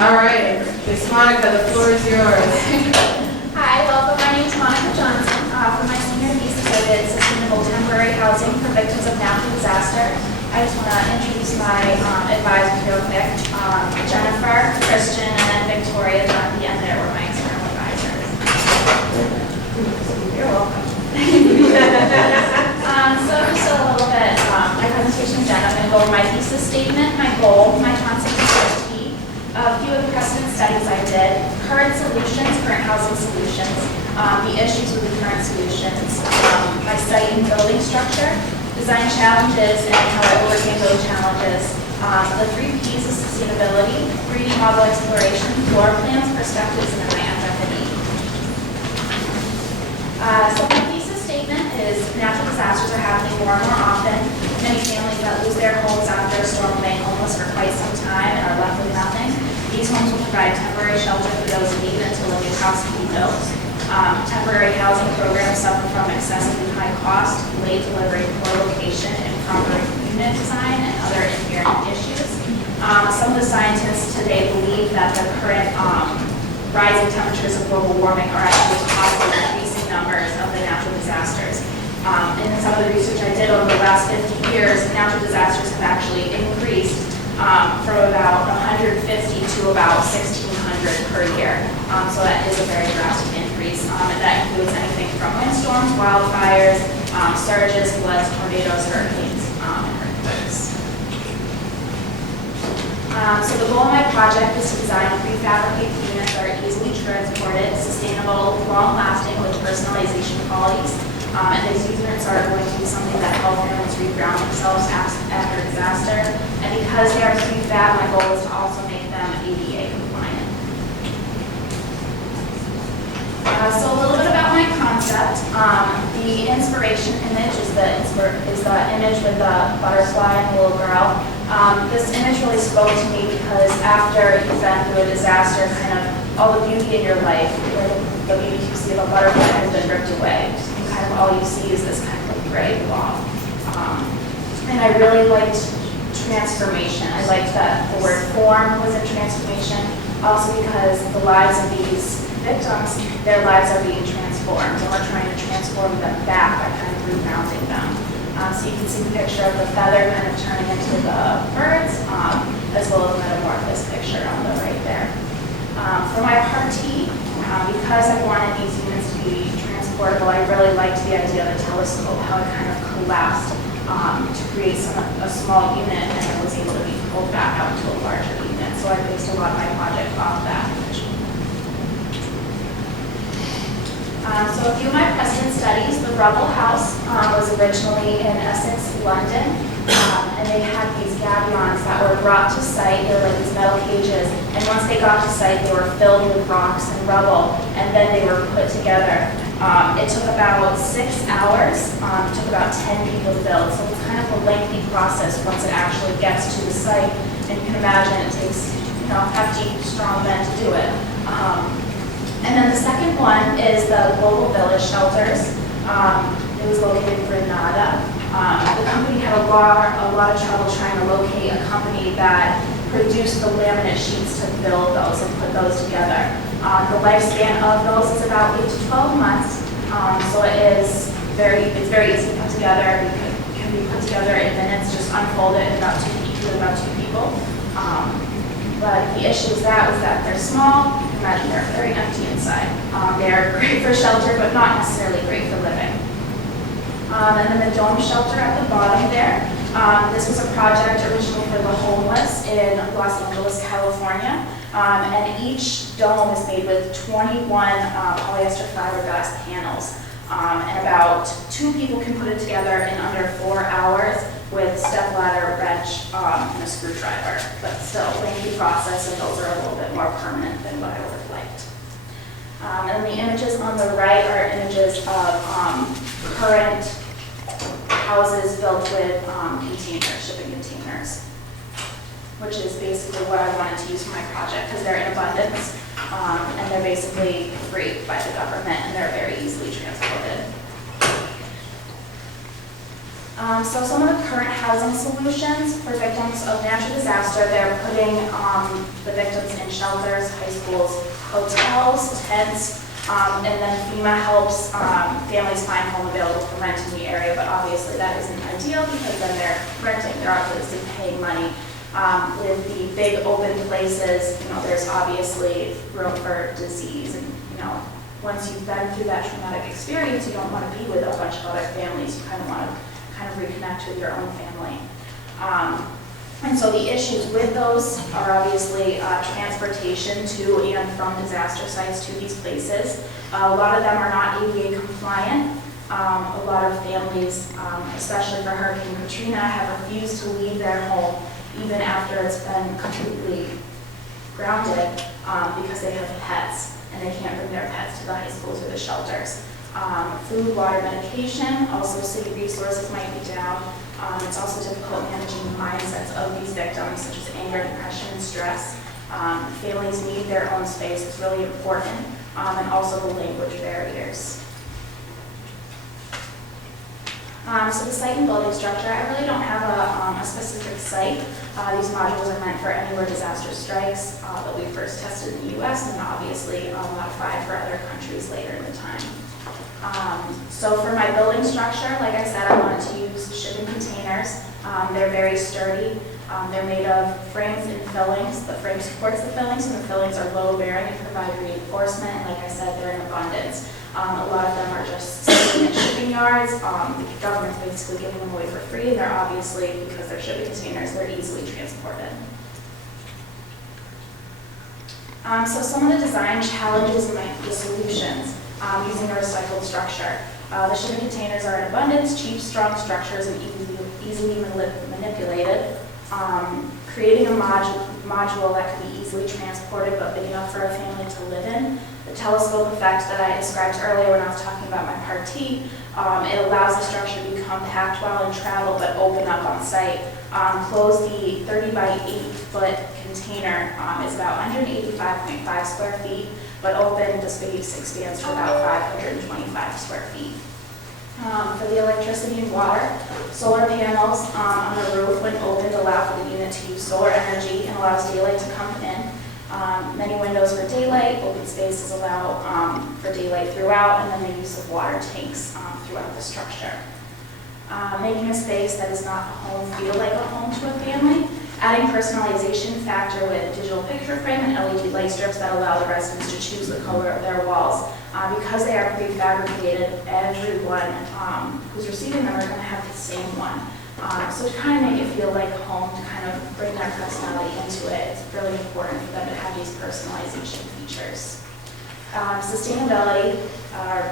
All right, Miss Monica, the floor is yours. Hi, welcome. My name is Monica Johnson. For my senior thesis, I did sustainable temporary housing for victims of natural disaster. I just want to introduce my advisors real quick. Jennifer, Christian, and then Victoria down at the end there were my external advisors. You're welcome. So just a little bit, my presentation agenda. I'm going to go over my thesis statement, my goal, my concept of CRT, a few of the precedent studies I did, current solutions, current housing solutions, the issues with the current solutions, my site and building structure, design challenges and how I overcame those challenges, the 3 Ps of sustainability, 3D model exploration, floor plans, perspectives, and then my FF&E. So my thesis statement is natural disasters are happening more and more often. Many families that lose their homes after a storm remain homeless for quite some time and are left with nothing. These homes will provide temporary shelter for those in need until a new house can be built. Temporary housing programs suffer from excessively high cost, late delivery, poor location, improper unit design, and other inherent issues. Some of the scientists today believe that the current rising temperatures of global warming are actually causing increasing numbers of the natural disasters. In some of the research I did over the last 50 years, natural disasters have actually increased from about 150 to about 1,600 per year. So that is a very drastic increase. And that includes anything from windstorms, wildfires, surges, floods, tornadoes, hurricanes, and earthquakes. So the goal of my project is to design prefabricated units that are easily transported, sustainable, long-lasting with personalization qualities. And these units are going to be something that help families reground themselves after disaster. And because they are prefab, my goal is to also make them ADA compliant. So a little bit about my concept. The inspiration image is the image with the butterfly and the little girl. This image really spoke to me because after you've been through a disaster, kind of all the beauty in your life, the beauty you see of a butterfly has been ripped away. Kind of all you see is this kind of gray blob. And I really liked transformation. I liked that the word form was in transformation, also because the lives of these victims, their lives are being transformed, and we're trying to transform them back by kind of regrounding them. So you can see the picture of the feather kind of turning into the birds, as well as a metamorphosis picture on the right there. For my party, because I wanted these units to be transportable, I really liked the idea of a telescope, how it kind of collapsed to create a small unit, and it was able to be pulled back out to a larger unit. So I based a lot of my project off that image. So a few of my precedent studies, the Rubble House was originally in Essex, London, and they had these gabions that were brought to site. They were like these metal cages, and once they got to site, they were filled with rocks and rubble, and then they were put together. It took about 6 hours. It took about 10 people to build, so it's kind of a lengthy process once it actually gets to the site. And you can imagine it takes, hefty, strong men to do it. And then the second one is the Global Village Shelters. It was located in Grenada. The company had a lot of trouble trying to locate a company that produced the laminate sheets to build those and put those together. The lifespan of those is about 8 to 12 months. So it's very easy to put together. It can be put together in minutes, just unfold it in about 2 people. But the issue was that they're small. Imagine they're very empty inside. They're great for shelter, but not necessarily great for living. And then the dome shelter at the bottom there. This was a project originally for the homeless in Los Angeles, California. And each dome is made with 21 polyester fiberglass panels. And about 2 people can put it together in under 4 hours with step ladder, wrench, and a screwdriver. But still, lengthy process, and those are a little bit more permanent than what I would have liked. And the images on the right are images of current houses built with shipping containers, which is basically what I wanted to use for my project because they're in abundance, and they're basically free by the government, and they're very easily transported. So some of the current housing solutions for victims of natural disaster, they're putting the victims in shelters, high schools, hotels, tents, and then FEMA helps families find home available for rent in the area, but obviously that isn't ideal because then they're renting, they're obviously paying money. With the big open places, there's obviously room for disease, and once you've been through that traumatic experience, you don't want to be with a bunch of other families. You kind of want to reconnect with your own family. And so the issues with those are obviously transportation to and from disaster sites to these places. A lot of them are not ADA compliant. A lot of families, especially for Hurricane Katrina, have refused to leave their home even after it's been completely grounded because they have pets and they can't bring their pets to the high schools or the shelters. Food, water, medication, also city resources might be down. It's also difficult managing the mindsets of these victims, such as anger, depression, and stress. Families need their own space, it's really important, and also the language barriers. So the site and building structure, I really don't have a specific site. These modules are meant for anywhere disaster strikes that we first tested in the U.S. and obviously modified for other countries later in the time. So for my building structure, like I said, I wanted to use shipping containers. They're very sturdy. They're made of frames and fillings. The frame supports the fillings, and the fillings are load-bearing and provide reinforcement. And like I said, they're in abundance. A lot of them are just sitting in shipping yards. The government's basically giving them away for free. They're obviously, because they're shipping containers, they're easily transported. So some of the design challenges might be solutions using a recycled structure. The shipping containers are in abundance, cheap, strong structures, and easily manipulated. Creating a module that can be easily transported but big enough for a family to live in. The telescope effect that I described earlier when I was talking about my Part T, it allows the structure to be compact while in travel but open up on site. Close the 30 by 8 foot container is about 185.5 square feet, but open the space expands to about 525 square feet. For the electricity and water, solar panels on the roof when opened allow for the unit to use solar energy and allows daylight to come in. Many windows for daylight, open spaces allow for daylight throughout, and then the use of water tanks throughout the structure. Making a space that is not a home feel like a home to a family. Adding personalization factor with digital picture frame and LED light strips that allow the residents to choose the color of their walls. Because they are prefabricated, everyone who's receiving them are going to have the same one. So to kind of make it feel like home, to kind of bring their personality into it, it's really important for them to have these personalization features. Sustainability,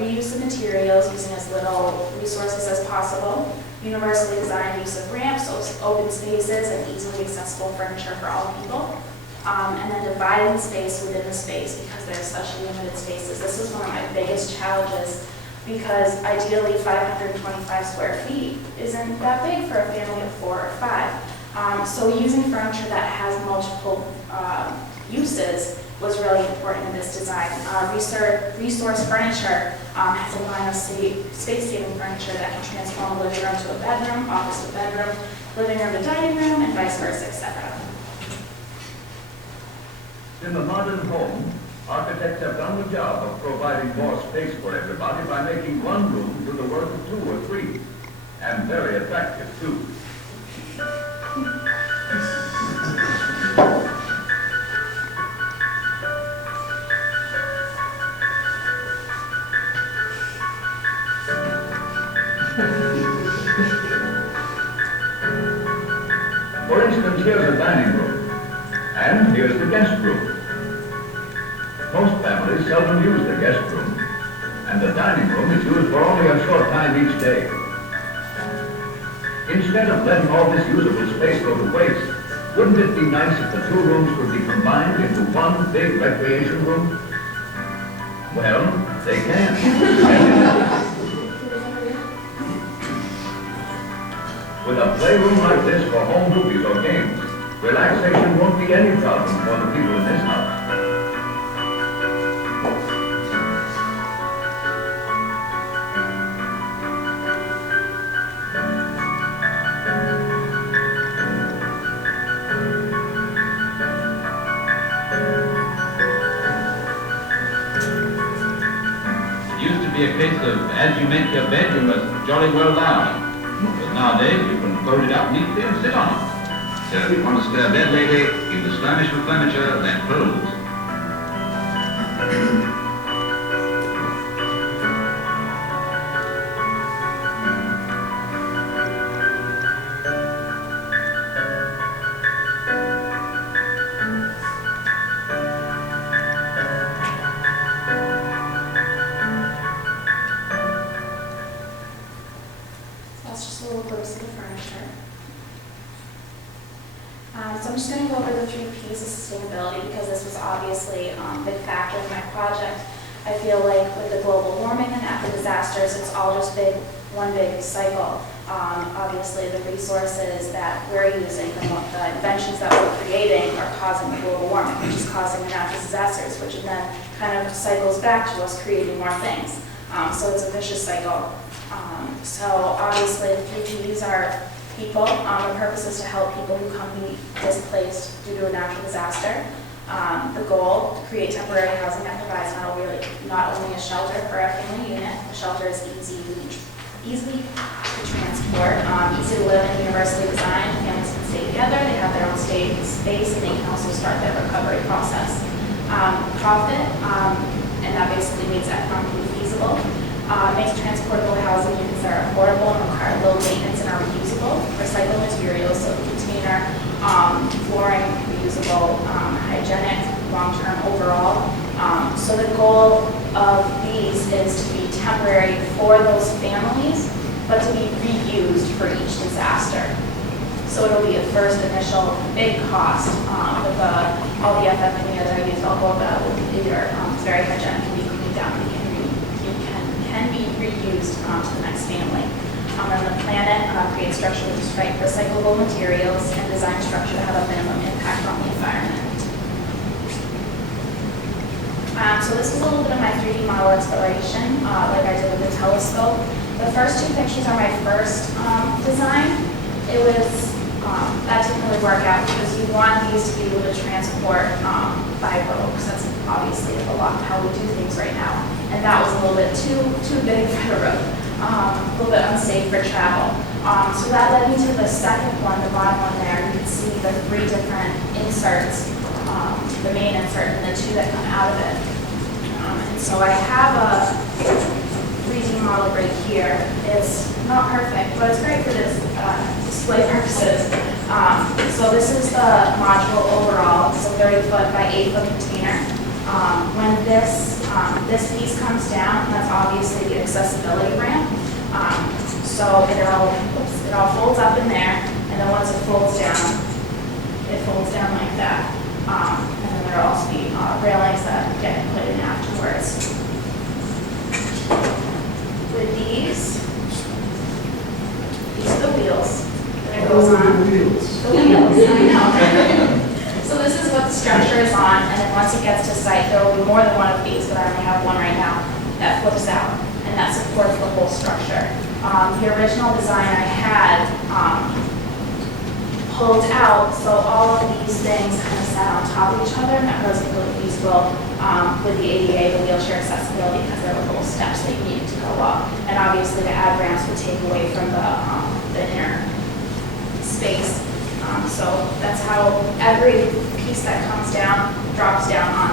reuse of materials using as little resources as possible. Universally designed use of ramps, open spaces, and easily accessible furniture for all people. And then dividing space within the space because there's such limited spaces. This is one of my biggest challenges because ideally 525 square feet isn't that big for a family of 4 or 5. So using furniture that has multiple uses was really important in this design. Resource furniture has a line of space-saving furniture that can transform a living room to a bedroom, office to bedroom, living room to dining room, and vice versa, etc. In the modern home, architects have done the job of providing more space for everybody by making one room do the work of 2 or 3, and very effective too. For instance, here's a dining room, and here's the guest room. Most families seldom use the guest room, and the dining room is used for only a short time each day. Instead of letting all this usable space go to waste, wouldn't it be nice if the 2 rooms could be combined into one big recreation room? Well, they can. With a playroom like this for home movies or games, relaxation won't be any problem for the people in this house. be a case of as you make your bed, you must jolly well lie on it. But nowadays, you can fold it up neatly and sit on it. So if you want a spare bed, lady, either skirmish with furniture, then clothes. That's just a little glimpse of the furniture. So I'm just going to go over the 3 P's of sustainability because this was obviously a big factor in my project. I feel like with the global warming and natural disasters, it's all just one big cycle. Obviously, the resources that we're using, the inventions that we're creating are causing the global warming, which is causing the natural disasters, which then kind of cycles back to us creating more things. So it's a vicious cycle. So obviously the 3 Ps are people. The purpose is to help people who come be displaced due to a natural disaster. The goal, to create temporary housing that provides not only a shelter for a family unit, the shelter is easy to transport, easy to live in, universally designed, families can stay together, they have their own space, and they can also start their recovery process. Profit, and that basically means economically feasible. Makes transportable housing units that are affordable and require low maintenance and are reusable. Recycled materials, so container, flooring, reusable, hygienic, long-term overall. So the goal of these is to be temporary for those families, but to be reused for each disaster. So it'll be a first initial big cost with all the FF&E that I used. I'll go over that with the leader. It's very hygienic, can be cleaned down, can be reused to the next family. On the planet, create structure with recyclable materials and design structure to have a minimum impact on the environment. So this is a little bit of my 3D model exploration, like I did with the telescope. The first 2 pictures are my first design. That didn't really work out because you want these to be able to transport by road, because that's obviously a lot of how we do things right now. And that was a little bit too big for the road, a little bit unsafe for travel. So that led me to the second one, the bottom one there. You can see the 3 different inserts, the main insert and the 2 that come out of it. And so I have a 3D model right here. It's not perfect, but it's great for this display purposes. So this is the module overall. It's a 30-foot by 8-foot container. When this piece comes down, that's obviously the accessibility ramp. So it all folds up in there, and then once it folds down like that. And then there'll also be railings that get put in afterwards. With these are the wheels that it goes on. The wheels, I know. So this is what the structure is on, and then once it gets to site, there will be more than one of these, but I only have one right now, that flips out, and that supports the whole structure. The original design I had pulled out, so all of these things kind of sat on top of each other, and that wasn't really feasible with the ADA, the wheelchair accessibility, because there were little steps that you needed to go up. And obviously the ad ramps would take away from the inner space. So that's how every piece that comes down drops down onto